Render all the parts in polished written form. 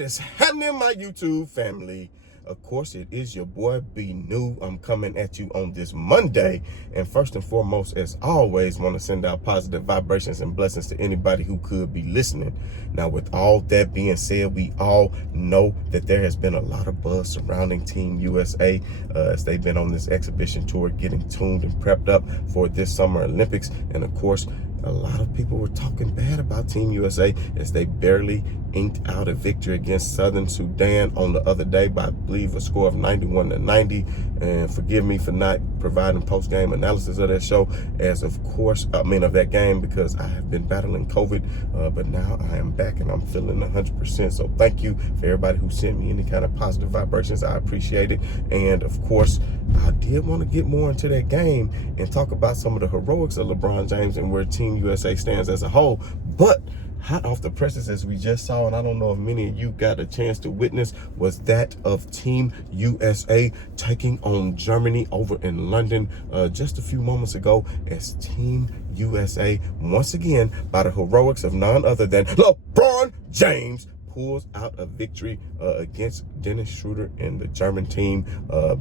What is happening, my YouTube family? Of course, it is your boy B New. I'm coming at you on this Monday. And first and foremost, as always, want to send out positive vibrations and blessings to anybody who could be listening. Now, with all that being said, we all know that there has been a lot of buzz surrounding Team USA as they've been on this exhibition tour, getting tuned and prepped up for this Summer Olympics. And of course, a lot of people were talking bad about Team USA as they barely inked out a victory against Southern Sudan on the other day by, I believe, a score of 91-90. And forgive me for not providing post-game analysis of that show, as of course, of that game, because I have been battling COVID, but now I am back and I'm feeling 100%. So thank you for everybody who sent me any kind of positive vibrations. I appreciate it. And of course, I did want to get more into that game and talk about some of the heroics of LeBron James and where Team USA stands as a whole. But hot off the presses, as we just saw, and I don't know if many of you got a chance to witness, was that of Team USA taking on Germany over in London just a few moments ago, as Team USA, once again, by the heroics of none other than LeBron James, pulls out a victory against Dennis Schroeder and the German team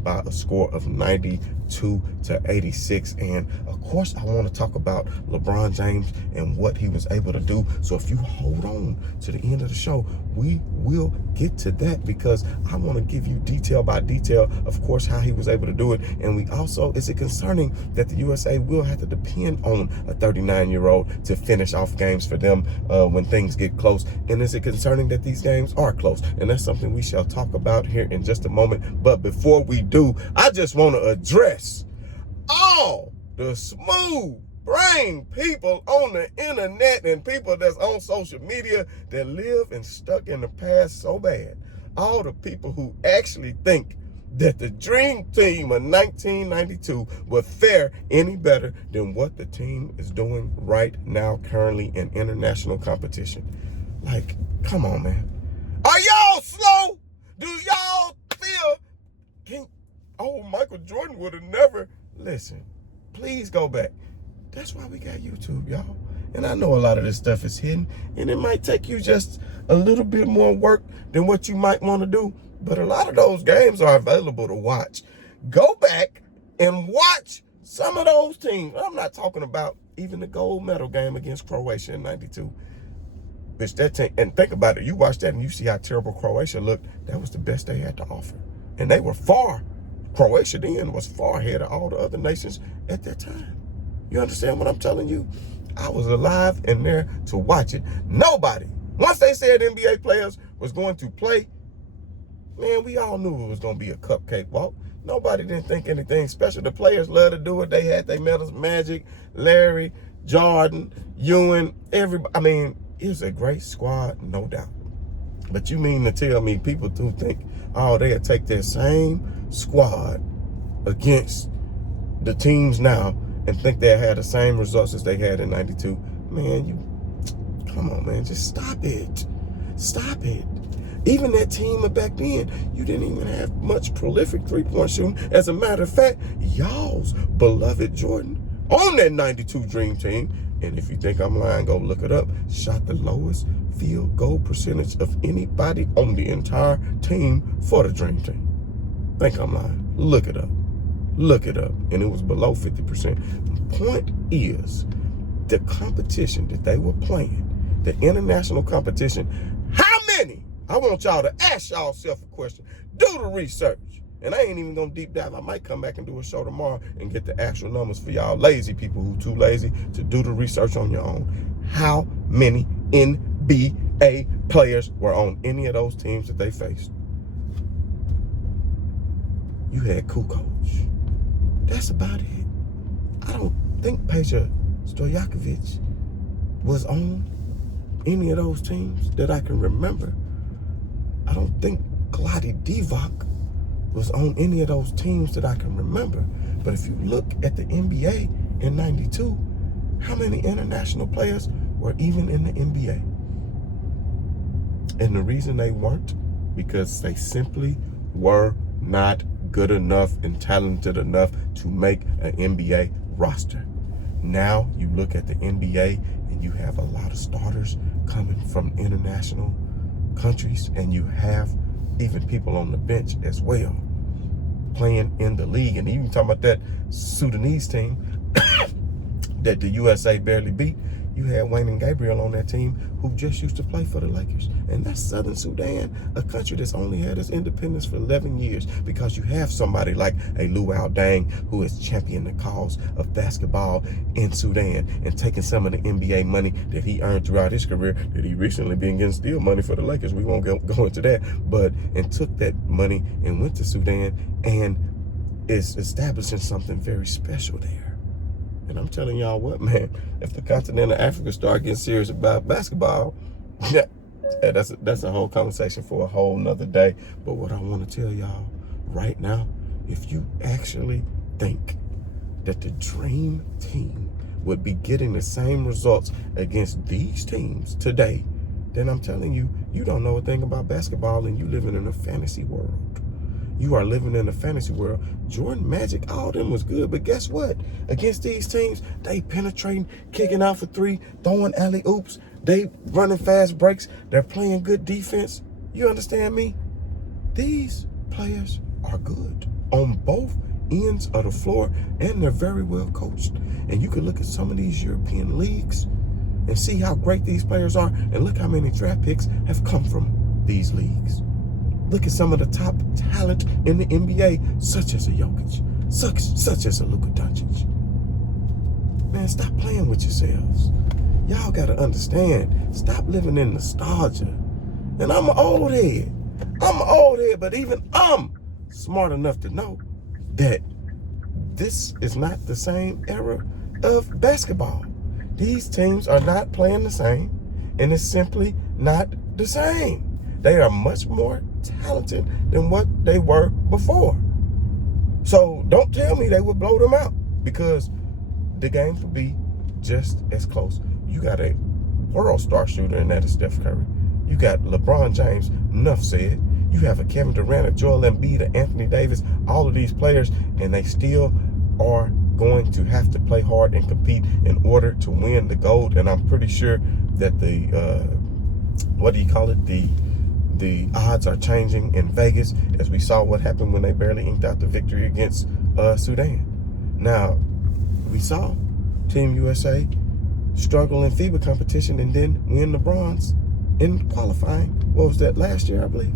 by a score of 92-86. And of course, I want to talk about LeBron James and what he was able to do. So if you hold on to the end of the show, we will get to that, because I want to give you detail by detail, of course, how he was able to do it. And we also, is it concerning that the USA will have to depend on a 39-year-old to finish off games for them when things get close? And is it concerning that these games are close? And that's something we shall talk about here in just a moment. But before we do, I just want to address all the smooth brain people on the internet and people that's on social media that live and stuck in the past so bad. All the people who actually think that the Dream Team of 1992 would fare any better than what the team is doing right now, currently in international competition. Like, come on, man. Are y'all slow? Do y'all feel? Michael Jordan would have never. Listen, please go back. That's why we got YouTube, y'all. And I know a lot of this stuff is hidden, and it might take you just a little bit more work than what you might want to do. But a lot of those games are available to watch. Go back and watch some of those teams. I'm not talking about even the gold medal game against Croatia in 92. Which that team, and think about it, you watch that and you see how terrible Croatia looked. That was the best they had to offer. And they were Croatia then was far ahead of all the other nations at that time. You understand what I'm telling you? I was alive and there to watch it. Nobody, once they said NBA players was going to play, man, we all knew it was going to be a cupcake walk. Nobody didn't think anything special. The players loved to do it. They had their medals. Magic, Larry, Jordan, Ewing, everybody. I mean, it was a great squad, no doubt. But you mean to tell me people do think, oh, they'll take their same squad against the teams now and think they'll have the same results as they had in 92? Man, come on, man, just stop it. Stop it. Even that team of back then, you didn't even have much prolific three-point shooting. As a matter of fact, y'all's beloved Jordan on that 92 Dream Team, and if you think I'm lying, go look it up, shot the lowest field goal percentage of anybody on the entire team for the Dream Team. Think I'm lying? Look it up. Look it up. And it was below 50%. The point is, the competition that they were playing, the international competition, how many? I want y'all to ask yourself a question. Do the research. And I ain't even gonna deep dive. I might come back and do a show tomorrow and get the actual numbers for y'all lazy people who too lazy to do the research on your own. How many NBA players were on any of those teams that they faced? You had Kukoc. That's about it. I don't think Peja Stojakovic was on any of those teams that I can remember. I don't think Gladi Divac was on any of those teams that I can remember. But if you look at the NBA in 92, how many international players were even in the NBA? And the reason they weren't, because they simply were not good enough and talented enough to make an NBA roster. Now you look at the NBA and you have a lot of starters coming from international countries, and you have even people on the bench as well playing in the league. And even talking about that Sudanese team that the USA barely beat, you had Wayne and Gabriel on that team who just used to play for the Lakers. And that's Southern Sudan, a country that's only had its independence for 11 years, because you have somebody like a Luau Dang who has championed the cause of basketball in Sudan and taken some of the NBA money that he earned throughout his career, that he recently been getting still money for the Lakers. We won't go into that, and took that money and went to Sudan and is establishing something very special there. And I'm telling y'all what, man, if the continent of Africa start getting serious about basketball, that's a whole conversation for a whole nother day. But what I want to tell y'all right now, if you actually think that the Dream Team would be getting the same results against these teams today, then I'm telling you, you don't know a thing about basketball and you living in a fantasy world. You are living in a fantasy world. Jordan, Magic, all of them was good, but guess what? Against these teams, they penetrating, kicking out for three, throwing alley-oops, they running fast breaks, they're playing good defense. You understand me? These players are good on both ends of the floor, and they're very well coached. And you can look at some of these European leagues and see how great these players are, and look how many draft picks have come from these leagues. Look at some of the top talent in the NBA, such as a Jokic, such as a Luka Doncic. Man, stop playing with yourselves. Y'all got to understand, stop living in nostalgia. And I'm an old head, but even I'm smart enough to know that this is not the same era of basketball. These teams are not playing the same, and it's simply not the same. They are much more talented than what they were before. So don't tell me they would blow them out, because the games will be just as close. You got a world star shooter, and that is Steph Curry. You got LeBron James, enough said. You have a Kevin Durant, a Joel Embiid, a Anthony Davis, all of these players, and they still are going to have to play hard and compete in order to win the gold. And I'm pretty sure that the odds are changing in Vegas, as we saw what happened when they barely inked out the victory against Sudan. Now, we saw Team USA struggle in FIBA competition and then win the bronze in qualifying. What was that, last year, I believe?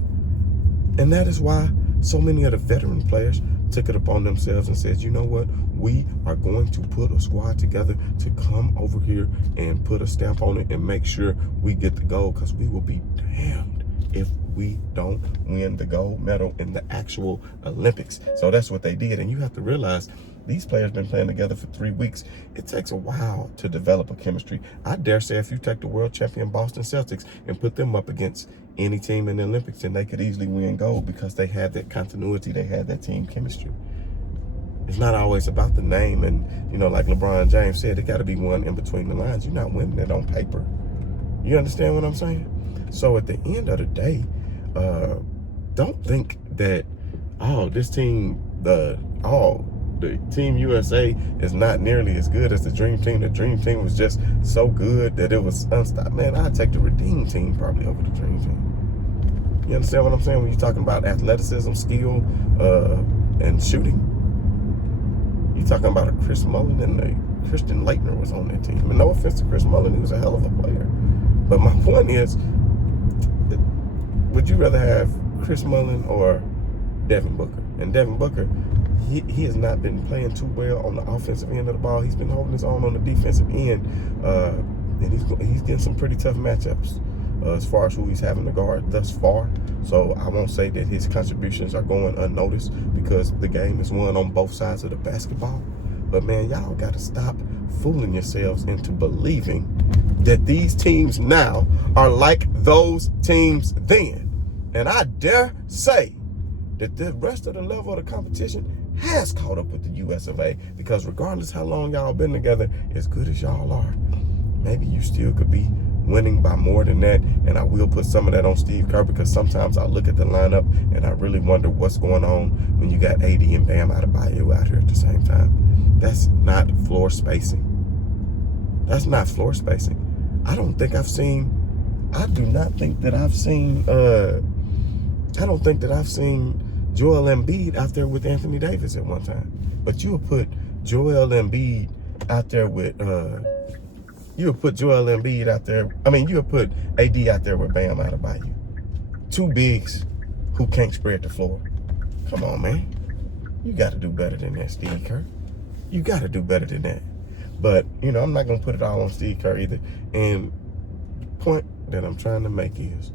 And that is why so many of the veteran players took it upon themselves and said, you know what, we are going to put a squad together to come over here and put a stamp on it and make sure we get the gold, because we will be damned if we don't win the gold medal in the actual Olympics. So that's what they did. And you have to realize, these players been playing together for 3 weeks. It takes a while to develop a chemistry. I dare say if you take the world champion Boston Celtics and put them up against any team in the Olympics, then they could easily win gold, because they had that continuity, they had that team chemistry. It's not always about the name, and like LeBron James said, it got to be one in between the lines. You're not winning it on paper. You understand what I'm saying? So at the end of the day, don't think that this team, the Team USA is not nearly as good as the Dream Team. The Dream Team was just so good that it was unstoppable. Man, I'd take the Redeem Team probably over the Dream Team. You understand what I'm saying? When you're talking about athleticism, skill, and shooting, you're talking about a Chris Mullin, and a Christian Laettner was on that team. I mean, no offense to Chris Mullin, he was a hell of a player. But my point is, would you rather have Chris Mullin or Devin Booker? And Devin Booker, he has not been playing too well on the offensive end of the ball. He's been holding his own on the defensive end, and he's getting some pretty tough matchups as far as who he's having to guard thus far. So I won't say that his contributions are going unnoticed, because the game is won on both sides of the basketball. But man, y'all got to stop fooling yourselves into believing that these teams now are like those teams then. And I dare say that the rest of the level of the competition has caught up with the US of A, because regardless how long y'all been together, as good as y'all are, maybe you still could be winning by more than that. And I will put some of that on Steve Kerr, because sometimes I look at the lineup and I really wonder what's going on when you got AD and Bam Adebayo out here at the same time. That's not floor spacing. That's not floor spacing. I don't think I've seen I do not think that I've seen, I don't think that I've seen Joel Embiid out there with Anthony Davis at one time. But you would put Joel Embiid out there with, you would put Joel Embiid out there. I mean, you would put AD out there with Bam Adebayo. Two bigs who can't spread the floor. Come on, man. You got to do better than that, Steve Kerr. You got to do better than that. But, you know, I'm not going to put it all on Steve Kerr either. And the point that I'm trying to make is,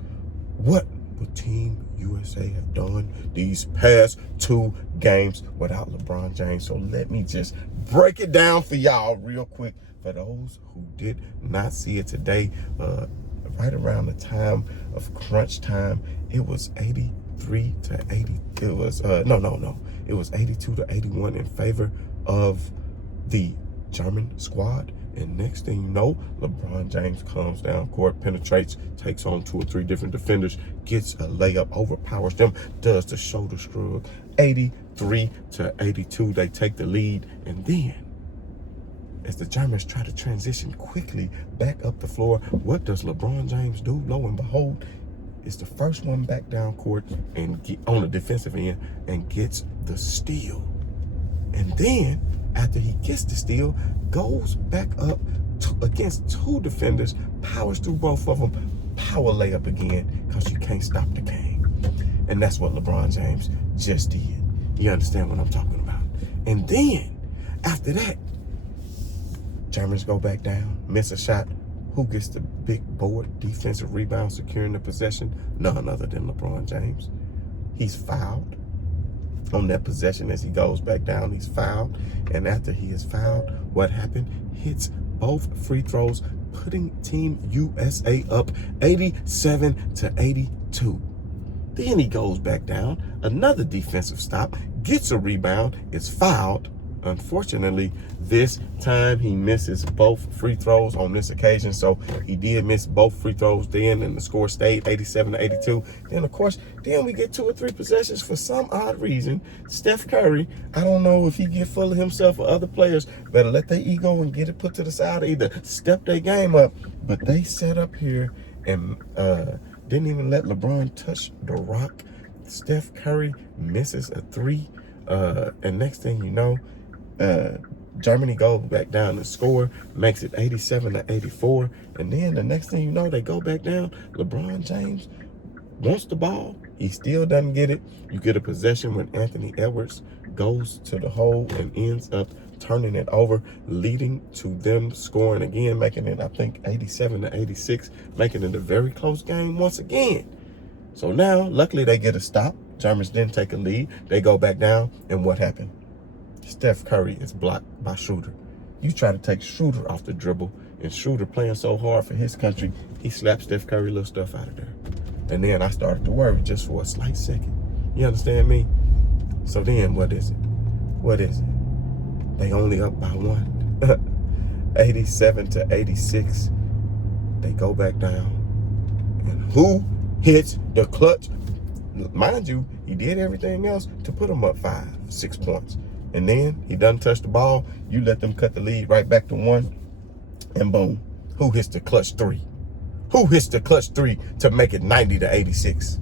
what would Team USA have done these past 2 games without LeBron James? So let me just break it down for y'all real quick. For those who did not see it today, right around the time of crunch time, it was 83 to 80. It was, no. It was 82 to 81 in favor of the German squad. And next thing you know, LeBron James comes down court, penetrates, takes on 2 or 3 different defenders, gets a layup, overpowers them, does the shoulder shrug. 83 to 82, they take the lead. And then, as the Germans try to transition quickly back up the floor, what does LeBron James do? Lo and behold, is the first one back down court and get on the defensive end and gets the steal. And then, after he gets the steal, goes back up against 2 defenders, powers through both of them, power layup again, because you can't stop the game. And that's what LeBron James just did. You understand what I'm talking about? And then, after that, Germans go back down, miss a shot. Who gets the big board defensive rebound, securing the possession? None other than LeBron James. He's fouled on that possession as he goes back down. He's fouled. And after he is fouled, what happened? Hits both free throws, putting Team USA up 87 to 82. Then he goes back down, another defensive stop, gets a rebound, is fouled. Unfortunately, this time he misses both free throws on this occasion. So he did miss both free throws then, and the score stayed 87 to 82. Then, of course, we get 2 or 3 possessions for some odd reason. Steph Curry, I don't know if he get full of himself or other players, better let their ego and get it put to the side, or either step their game up. But they set up here and didn't even let LeBron touch the rock. Steph Curry misses a 3. And next thing you know, Germany goes back down and score, makes it 87 to 84. And then the next thing you know, they go back down. LeBron James wants the ball. He still doesn't get it. You get a possession when Anthony Edwards goes to the hole and ends up turning it over, leading to them scoring again, making it, I think, 87 to 86, making it a very close game once again. So now, luckily, they get a stop. Germans didn't take a lead. They go back down, and what happened? Steph Curry is blocked by Schroeder. You try to take Schroeder off the dribble, and Schroeder playing so hard for his country, he slapped Steph Curry little stuff out of there. And then I started to worry just for a slight second. You understand me? So then, what is it? What is it? They only up by 1. 87 to 86. They go back down. And who hits the clutch? Mind you, he did everything else to put them up 5, 6 points. And then he doesn't touch the ball. You let them cut the lead right back to 1. And boom. Who hits the clutch 3? Who hits the clutch 3 to make it 90 to 86?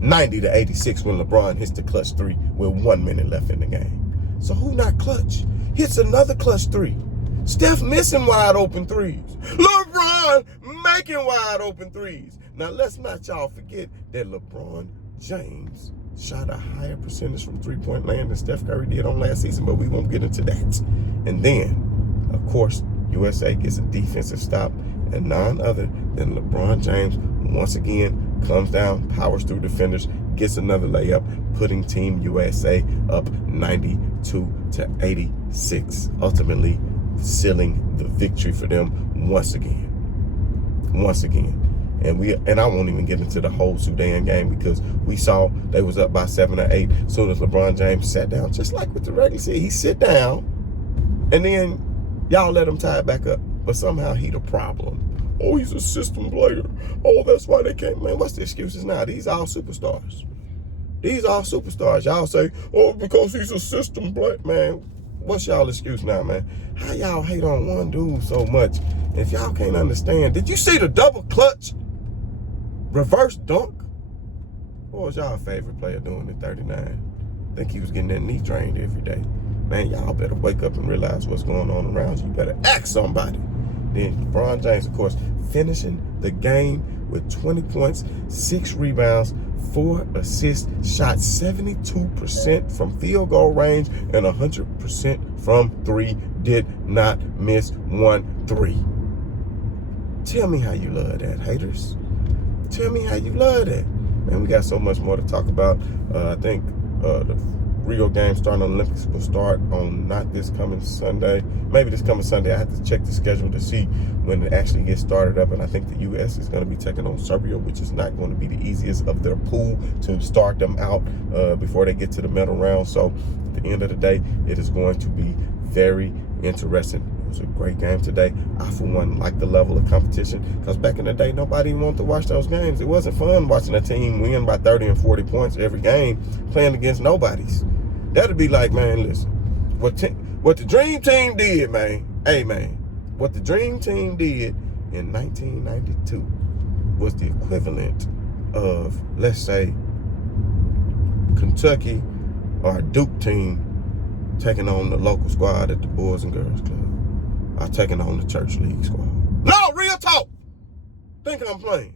90 to 86 when LeBron hits the clutch 3 with 1 minute left in the game. So who not clutch? Hits another clutch 3. Steph missing wide open 3s. LeBron making wide open 3s. Now let's not y'all forget that LeBron James shot a higher percentage from 3-point land than Steph Curry did on last season, but we won't get into that. And then, of course, USA gets a defensive stop, and none other than LeBron James once again comes down, powers through defenders, gets another layup, putting Team USA up 92 to 86, ultimately sealing the victory for them once again. Once again. And I won't even get into the whole Sudan game, because we saw they was up by 7 or 8. As soon as LeBron James sat down, just like with the regular season, he sit down, and then y'all let him tie it back up. But somehow he the problem. Oh, he's a system player. Oh, that's why they can't. Man, what's the excuses now? These all superstars. These are superstars. Y'all say, oh, because he's a system player. Man, what's y'all excuse now, man? How y'all hate on one dude so much? If y'all can't understand, did you see the double clutch? reverse dunk. What was y'all favorite player doing at 39? I think he was getting that knee trained every day. Man, y'all better wake up and realize what's going on around you. You better ask somebody. Then LeBron James, of course, finishing the game with 20 points, 6 rebounds, 4 assists, shot 72% from field goal range and 100% from 3. Did not miss 1 3. Tell me how you love that, haters. Tell me how you love that. Man, we got so much more to talk about. I think the Rio game starting on Olympics will start on not this coming Sunday. Maybe this coming Sunday. I have to check the schedule to see when it actually gets started up. And I think the U.S. is going to be taking on Serbia, which is not going to be the easiest of their pool to start them out before they get to the medal round. So at the end of the day, it is going to be very interesting. It was a great game today. I, for one, like the level of competition because back in the day, nobody even wanted to watch those games. It wasn't fun watching a team win by 30 and 40 points every game playing against nobodies. That'd be like, man, listen, what the Dream Team did, man. Hey, man, what the Dream Team did in 1992 was the equivalent of, let's say, Kentucky or a Duke team taking on the local squad at the Boys and Girls Club. Or taking on the church league squad. No, real talk. Think I'm playing.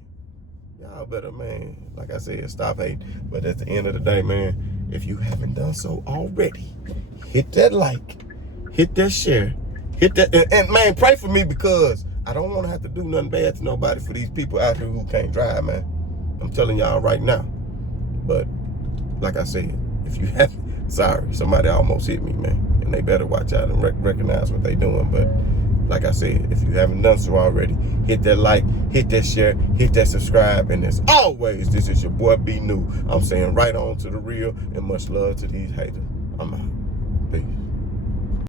Y'all better, man, like I said, stop hating. But at the end of the day, man, if you haven't done so already, hit that like, hit that share, hit that, and man, pray for me because I don't want to have to do nothing bad to nobody for these people out here who can't drive, man. I'm telling y'all right now. But like I said, if you haven't, sorry, somebody almost hit me, man. And they better watch out and recognize what they're doing. But like I said, if you haven't done so already, hit that like, hit that share, hit that subscribe. And as always, this is your boy B New. I'm saying right on to the real and much love to these haters. I'm out. Peace.